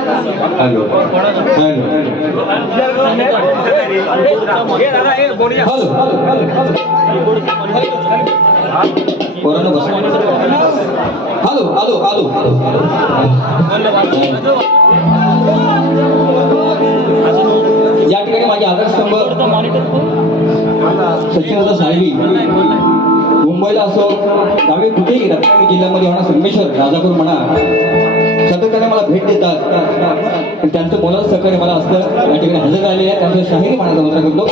Hello hello hello hello hello या ठिकाणी माझे आधारस्तंभ सचिनदादा साहेबी मुंबईला असो गावी कुठेही रत्नागिरी जिल्ह्यामध्ये म्हणा संगमेश्वर राजापूर म्हणा सातत्याने मला भेट देतात. त्यांचं मोलाचं सहकार्य मला असतं. या ठिकाणी हजर राहिले आहेत त्यांचं शाहीर मानाचा मुद्रा करतो.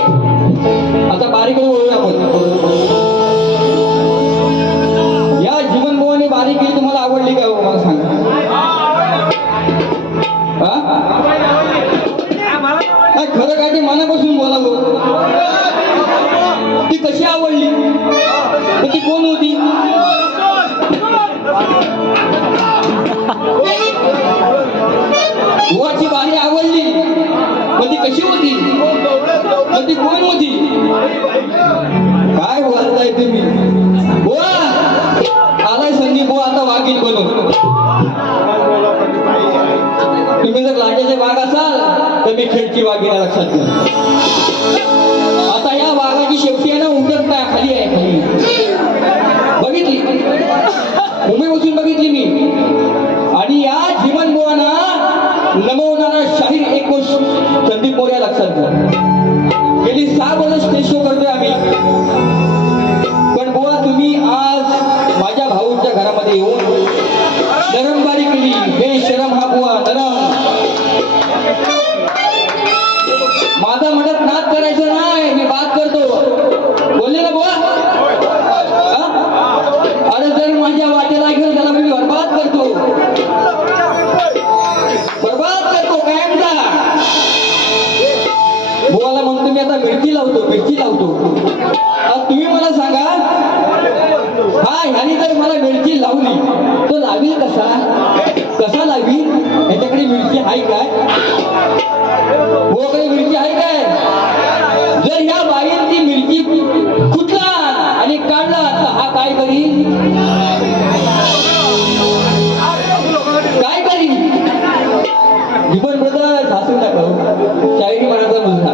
आता बारीकडे वळूया आपण. या जीवनभवानी बारीकी तुम्हाला आवडली काय हो मला सांगा. खरं काय ते मनापासून बोलावं. ती कशी आवडली ती कोण होती. बुवाची बारी आवडली पण ती कशी होती पण ती कोण होती. काय बोलताय तुम्ही. बुवा आलाय संदीप बुवा आता वाघीण बनून. तुम्ही जर लाटेचे वाघ असाल तर मी खेळची वाघीण लक्षात घ्या. आता या वाघाची शेपटी आहे ना उतरत नाही खाली आहे खाली. बघितली मुंबई बसून बघितली मी. आणि या जीवन बुवांना नमवणारा शाहीर एक गोष्ट संदीप मोरे लक्षात घ्या. गेली 6 वर्ष स्टेज शो करतोय आम्ही. पण बुवा तुम्ही आज माझ्या भाऊच्या घरामध्ये येऊन नरमबारी केली. बेशरम हा बुवा नरम. माझा म्हणत नाद करायचं नाही मी बात करतो. बोलले ना बुवा. अरे जर माझ्या वाटेला घेऊन त्याला मी बरबाद करतो. बरबाद करतो कायमचा. बुवाला म्हणतो मी आता मिरची लावतो मिरची लावतो. तुम्ही मला सांगा हा ह्यानी जर मला मिरची लावली तो लावील कसा कसा लावी. याच्याकडे मिरची आहे काय. बुवाकडे मिरची आहे काय. जर ह्या बाईन ती मिरची कुठला आणि काढला तर हा काय करील काय करील. जीवन ब्रदर हसू नका शायरी मनाचा मुलगा.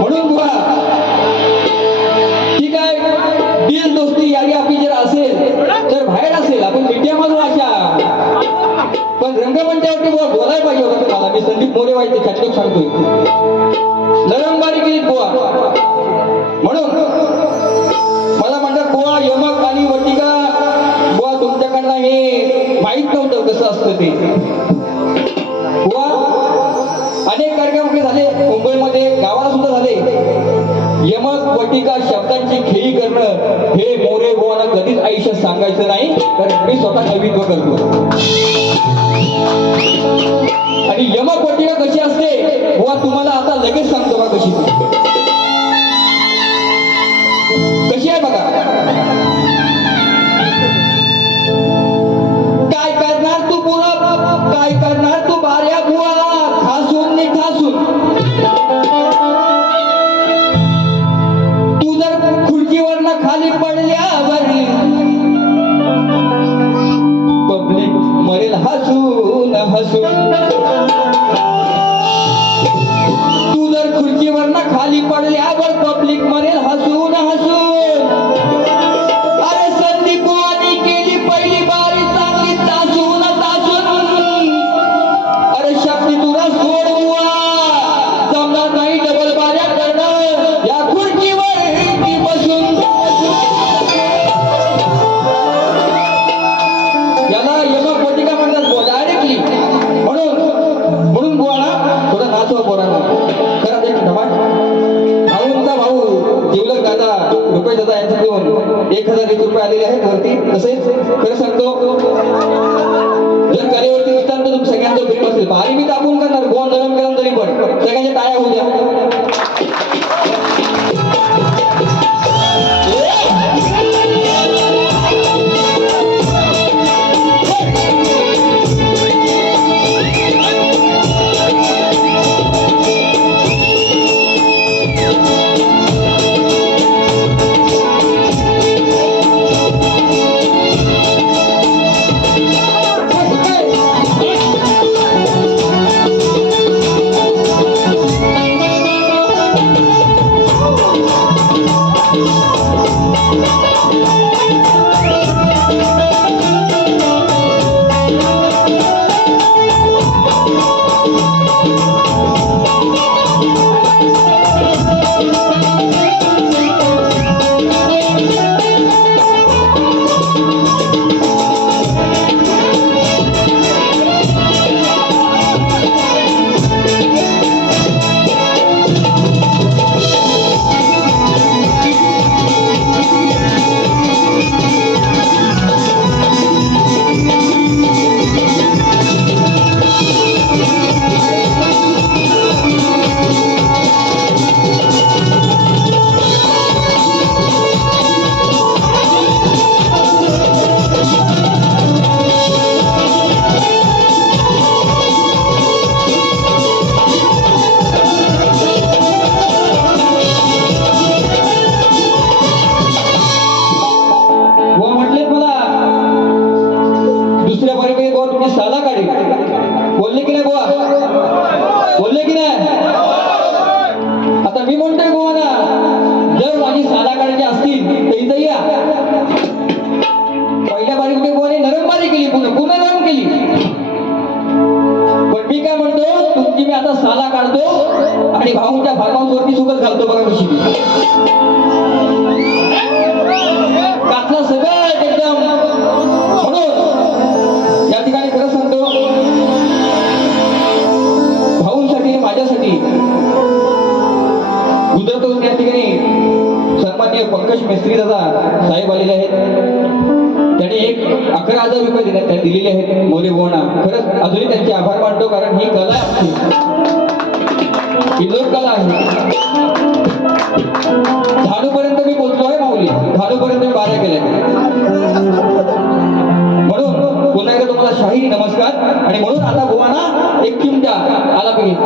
म्हणून बुवा ठीक आहे दिल दोस्ती यारी आपली जर असेल तर बाहेर असेल आपण मीडिया मारू अशा. पण रंगमंचावरती बुवा बोलायला पाहिजे होतं तुम्हाला. मी संदीप मोरे व्हायचे छाटलोक सांगतोय. नरमबारी केली बुवा. म्हणून मला म्हणतात बुवा यमक आणि वटिका बुवा तुमच्याकडनं हे माहित नव्हतं कसं असतं ते. बुवा अनेक कार्यक्रम झाले मुंबईमध्ये गावाला सुद्धा झाले. यमक वटिका शब्दांची खेळी करणं हे मोरे बुवांना कधीच आयुष्यात सांगायचं नाही. कारण मी स्वतः कवित्व करतो. आणि यमक वटिका कशी असते बुवा तुम्हाला आता लगेच सांगतो बा कशी कशी आहे बघा. काय करणार तू पुरं काय करणार तू बाऱ्या बुवा ठासून नि ठासून. तू जर खुर्चीवरनं खाली पडल्यावर पब्लिक मरेल हसून हसून. तू जर खुर्चीवरनं खाली पडल्यावर पब्लिक मरेल हसून हसून. अरे संदीप बुवानी केली पहिली बारी चांगली तासून तासून. अरे शक्ती तुला सोड बुवा जमणार नाही डबल बाऱ्या करणं या खुर्चीवर ती बसून. याला यमक वटिका म्हणतात डायरेक्टली. म्हणून बुवाना थोडं नाचवा पोरांना. खरं एक धमाल भाऊंचा भाऊ जिवलक दादा रुपये दादा यांच्या देऊन 1001 रुपये आलेले आहेत वरती. तसेच खरं सांगतो जर कलेवरती निघतात तर तुम्ही सगळ्यांचं प्रेम असेल. भारी मी दाखवून करणार बुवा नरम केला तरी पण सगळ्यांच्या टाळ्या होऊ द्या. बोलले की नाही बुवा? बोलले की नाही? आता मी म्हणतोय बुवा ना, जर माझी साला काढायची असतील तर इथं या. पहिल्या बारी कुठे बुवाने नरमबाजी केली, पुन्हा नरम केली. पण मी काय म्हणतो, तुमची मी आता साला काढतो आणि भाऊच्या फार्म हाऊस वरती सुगत घालतो बघा कशी. कातला सगळं एकदम. म्हणून या ठिकाणी खरं सांगतो, भाऊंसाठी माझ्यासाठी गुजरातून या ठिकाणी सन्माननीय पंकज मिस्त्री दादा साहेब आलेले आहेत. त्यांनी 11,000 रुपये दिलेले आहेत मोरे बोना. खरंच अजूनही त्यांचे आभार मानतो, कारण ही कला आहे आमची, ही लोककला आहे. झाडूपर्यंत मी पोहोचलो आहे माऊली, झाडूपर्यंत मी बाऱ्या केल्या. म्हणून पुन्हा एकदा तुम्हाला शाही नमस्कार. आणि म्हणून आता बुवाना एक चिमटा आला पाहिजे.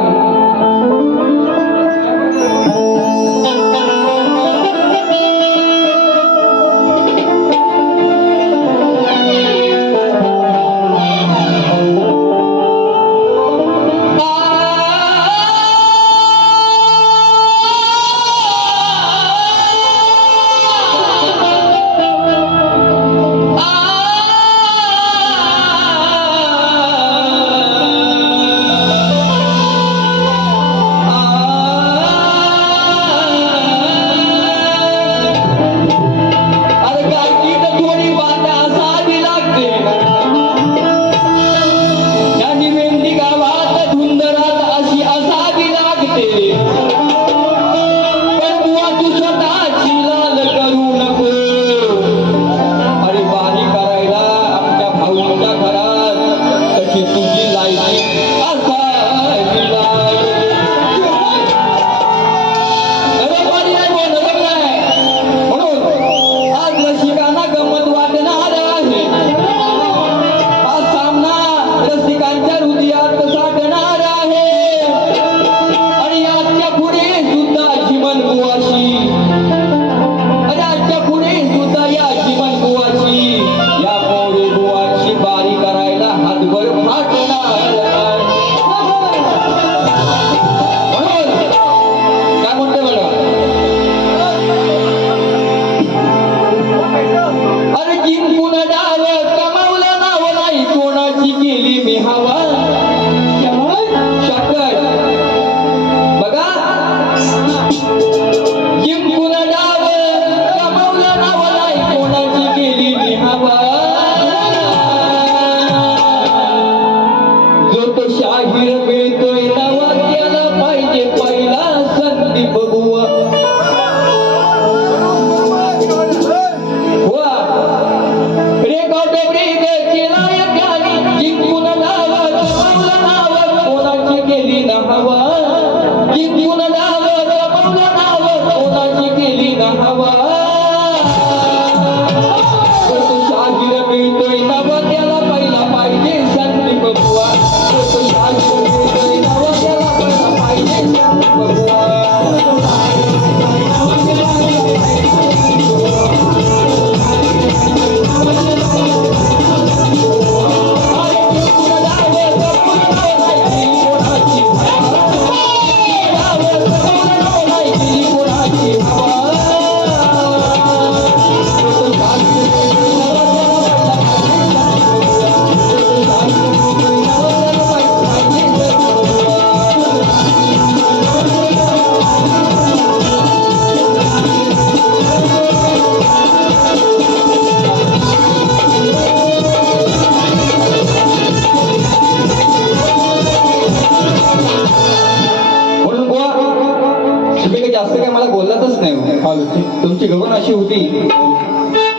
तुमची गवण अशी होती,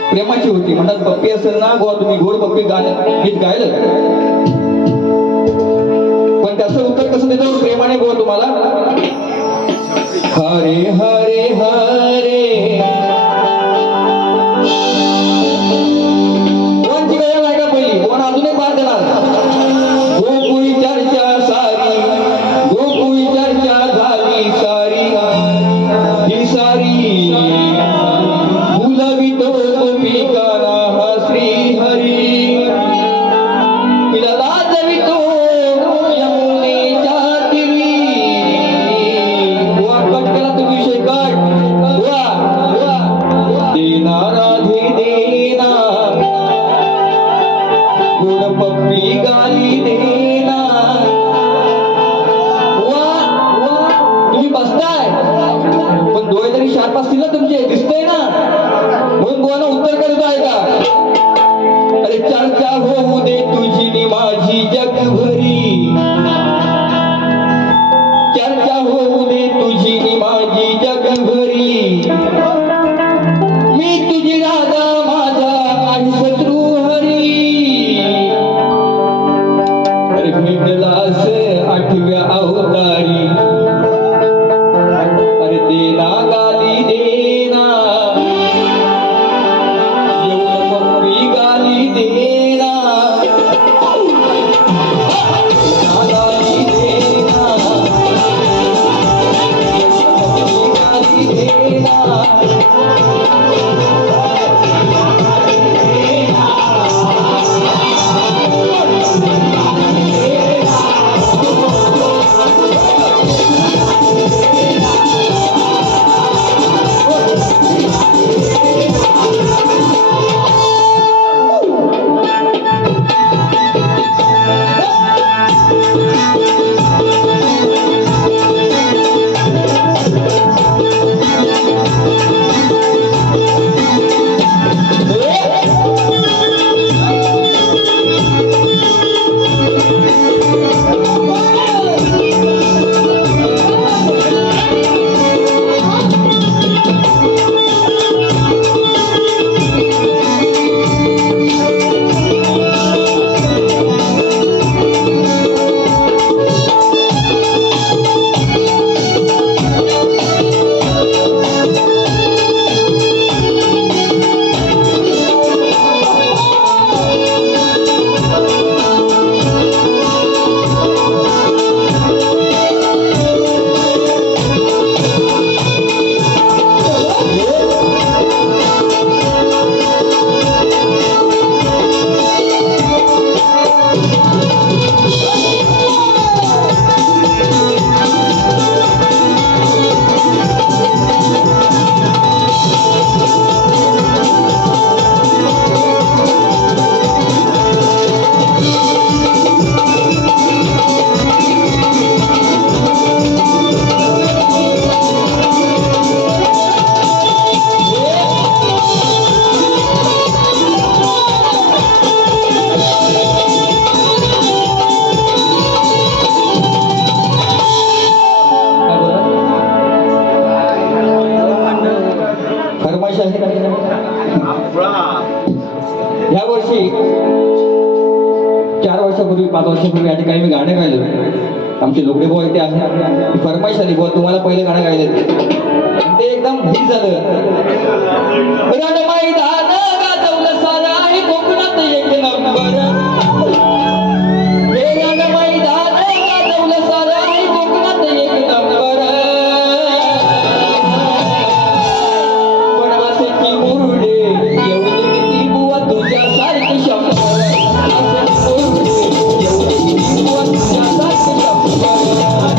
प्रेमाची होती. म्हणतात पप्पी असेल ना गोवा, तुम्ही गोड पप्पी गीत गायलं, पण त्याचं उत्तर कसं देतो प्रेमाने गोवा तुम्हाला. हरे हरे हरे कोणची गया नाही का पहिली, कोण अजून एक पार देणार. गोकुळी चर्चा सारी, गोकुळी चर्चा झाली सारी, ही सारी फुलवितो गोपिकाना हा श्री हरी, तिला लाजवितो भेटलास आठव्या अवतारी अरे देना गाली देना येऊन मम्मी गाली देना देना गाली देना येऊन मम्मी गाली देना या वर्षी 4 वर्षापूर्वी 5 वर्षापूर्वी या ठिकाणी मी गाणं गायलं. आमचे लोकडे भाऊ इथे आहे, फरमाईश आली बुवा तुम्हाला पहिलं गाणं गायलं ते एकदम हिट झालं. रणमैदान गाजवलं सारं आहे कोकणात एक नंबर. हे रणमैदान गाजवलं सारं आहे कोकणात एक नंबर. पण असे की मुरडे एवढे किती बुवा तुझ्यासारखे शंभर. असे मुरडे एवढे किती बुवा तुझ्यासारखे शंभर.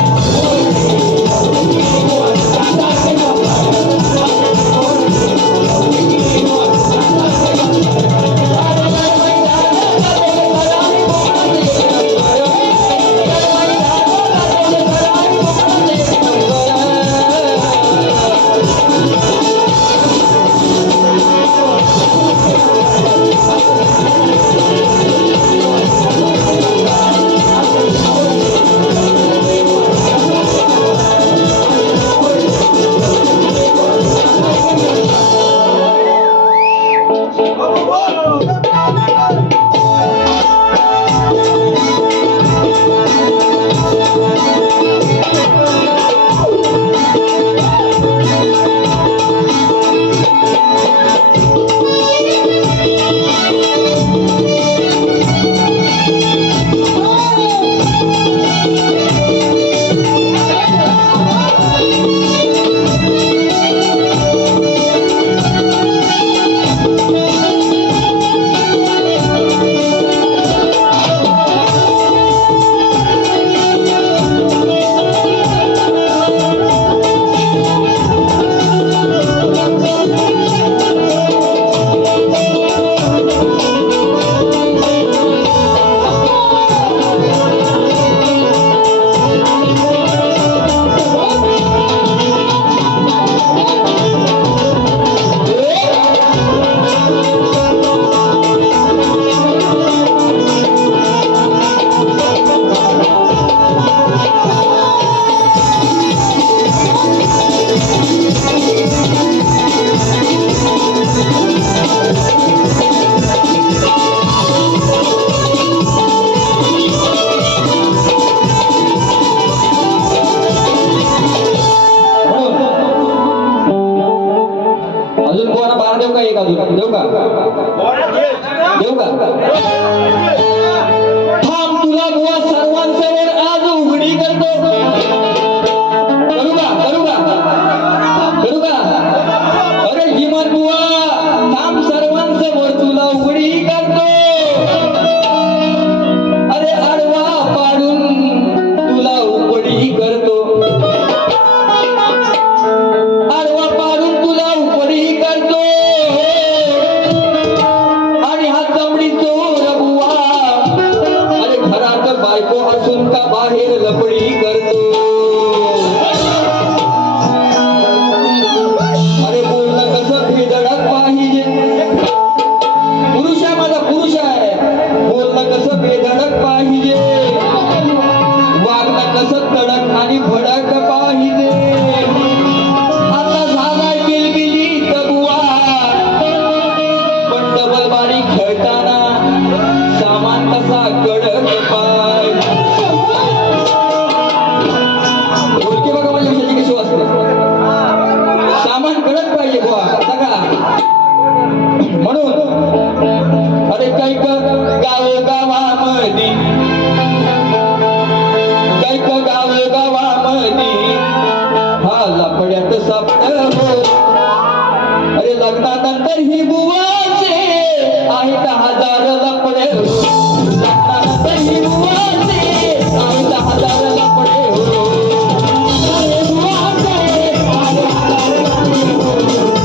बायको असून का बाहेर लपडी करतो अरे बोलणं कसं भेदडक पाहिजे पुरुष आहे माझा पुरुष आहे बोलणं कसं बेधडक पाहिजे वागणं कसं कडक आणि भडक पाहिजे आता झालाय बिलबिली तबुआ पण डबल बारी खेळताना सामान कसा कडक पाहिजे ओळखी बघा माझ्या विषयाची कशी असते सामान कडक पाहिजे बुवा सगळा म्हणून अरे काही गावामधी काही गावामधी हा लपड्यात सापड हो अरे लग्नानंतर ही बुवाचे आहेत 1000 लपडे हो लग्नानंतर ही बुवाचे आहेत 1000 लपडे हो अरे बुवाचे आहेत 1000 लपडे हो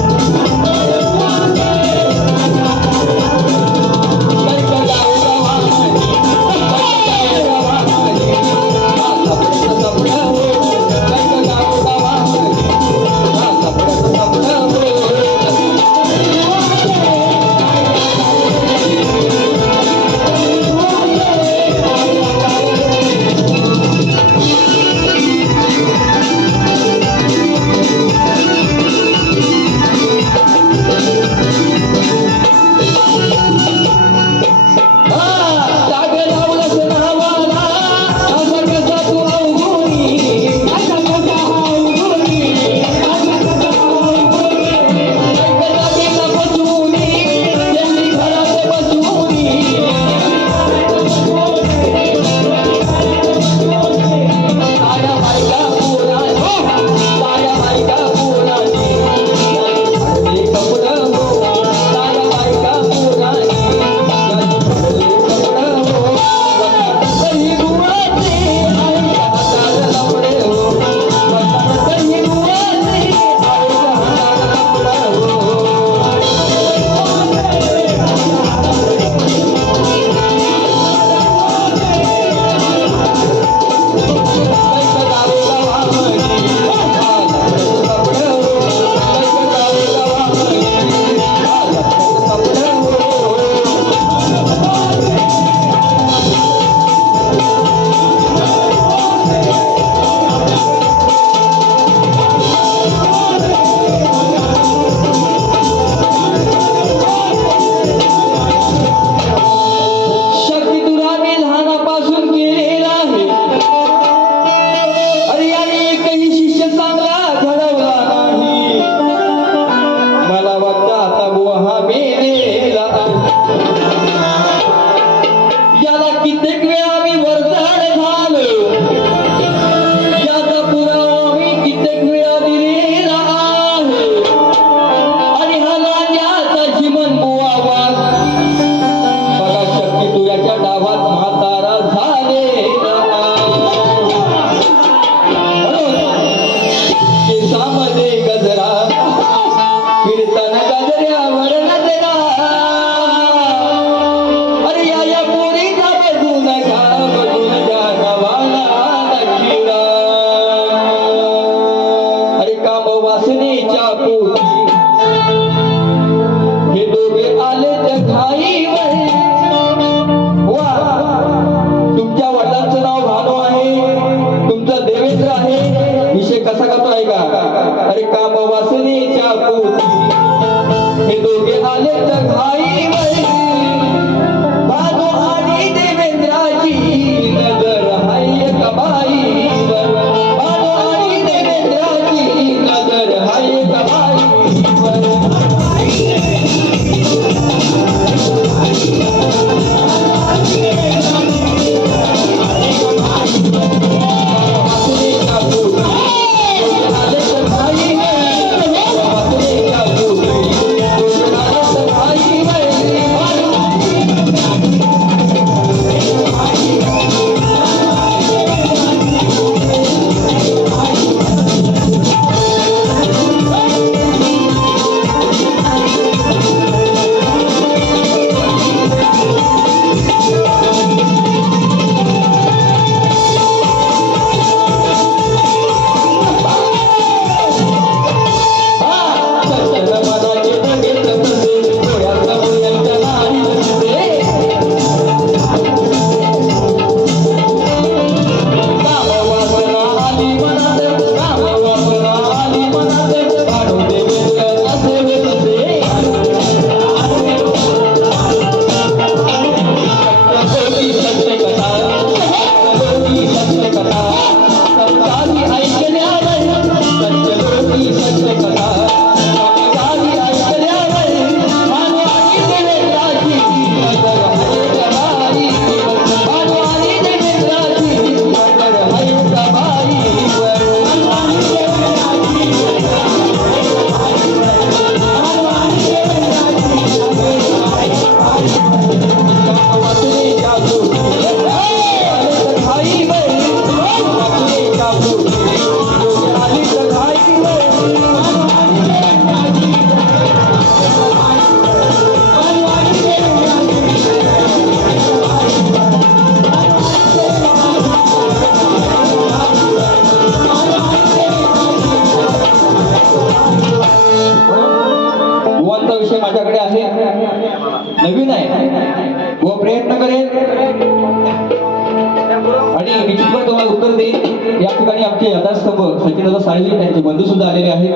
ठिकाणी आमचे यथास्तंभ सचिनदादा साळवी त्यांचे बंधू सुद्धा आलेले आहेत.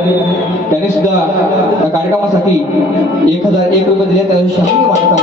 त्यांनी सुद्धा या कार्यक्रमासाठी 1001 रुपये दिले. त्या शाही वाटत करतो.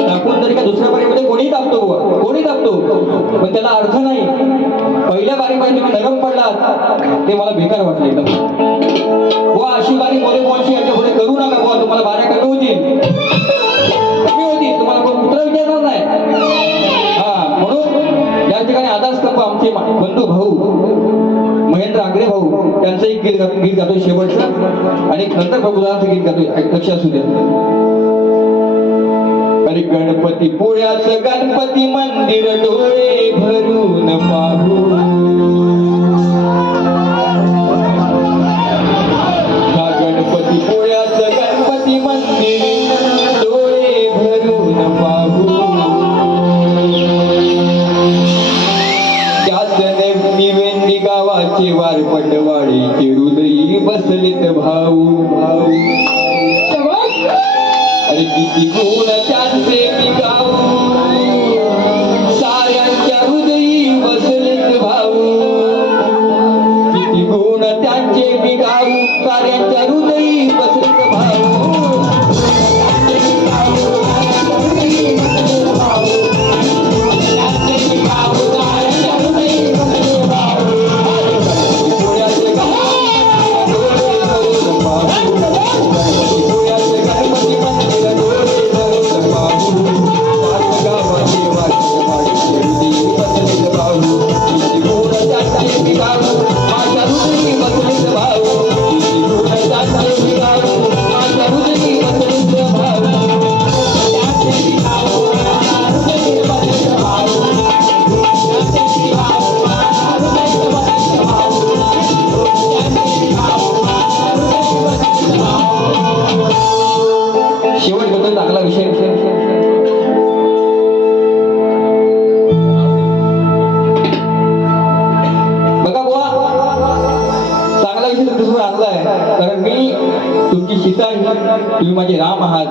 टाकून तरी का दुसऱ्या बारीमध्ये कोणी दाबतो कोणी दाबतो, पण त्याला अर्थ नाही. पहिल्या बारीमध्ये तुम्ही नरम पडलात ते मला बेकार वाटले. बुवा अशी बारी मोरे कोणशी याच्या पुढे करू नका बुवा, तुम्हाला बाऱ्या कमी होतील तुम्हाला कोण पुत्र विचारणार नाही. हा म्हणून या ठिकाणी आधारस्तंभ आमचे बंधू भाऊ महेंद्र आंग्रे भाऊ त्यांचं एक गीत गातो शेवटचं, आणि नंतर प्रभुदानाचं गीत गातो. लक्ष असू द्या. अरे गणपती पुण्याचं गणपती मंदिर डोळे भरून पाहू, हा गणपती पुण्याचं गणपती मंदिर डोळे भरून पाहू, त्यात निवेंदी गावाचे वारपटवाडीचे हृदयी बसलेत भाऊ भाऊ. अरे किती गुण त्यांचे पिकाऊ, साऱ्यांच्या हृदयी बसलेत भाऊ. किती गुण त्यांचे पिकाऊ, साऱ्यांच्या हृदयी बसलेत भाऊ. शेवटबद्दल चांगला विषय. बघा बुवा, चांगला विषय तुमच्यासमोर आणला आहे, कारण मी तुमची सीता आहे, तुम्ही माझे राम आहात,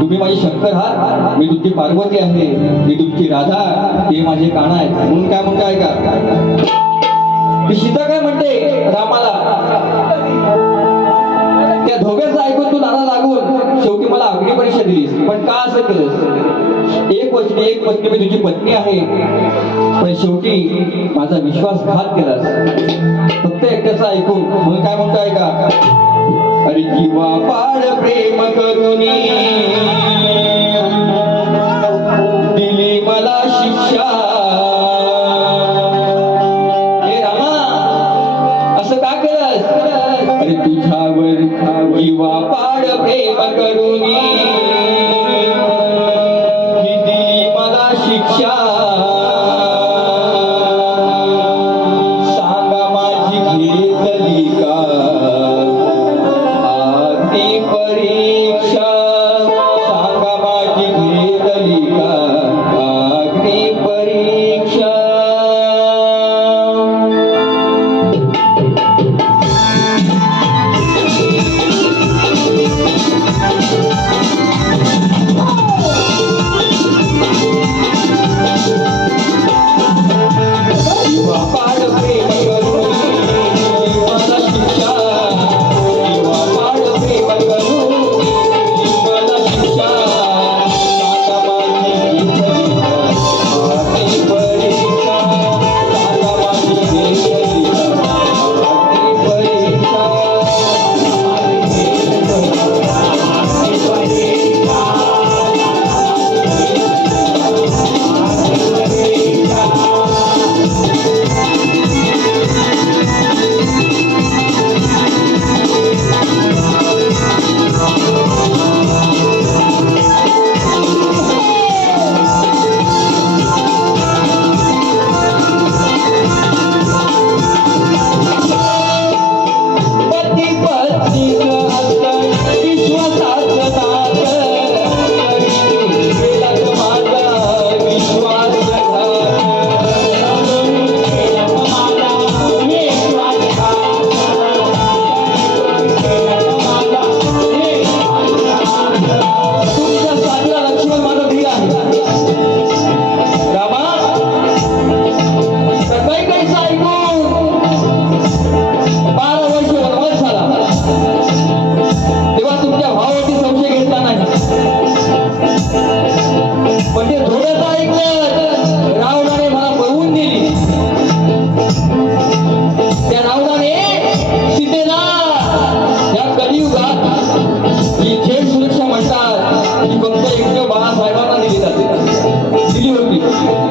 तुम्ही माझे शंकर आहात, मी तुमची पार्वती आहे, मी तुमची राधा, ते माझे काना आहेत. म्हणून काय म्हणतो ऐका, ती सीता काय म्हणते रामाला, त्या धोब्याचं ऐकून तू नाना लागून शेवटी मला अग्नी परीक्षा दिलीस, पण का असं केलंस? एक पत्नी मी तुझी पत्नी आहे, पण शेवटी माझा विश्वासघात केलास फक्त एकट्याचं ऐकून. म्हणून काय म्हणतो ऐका, अरे जीवा पाड प्रेम करुनी दिली मला शिक्षा. हे रामा असं का केलंस? अरे तुझ्यावर जीवा पाड प्रेम करुनी दिली मला शिक्षा. सांगा माझी घेतली का ती परीक्षा. सिद्धीवरती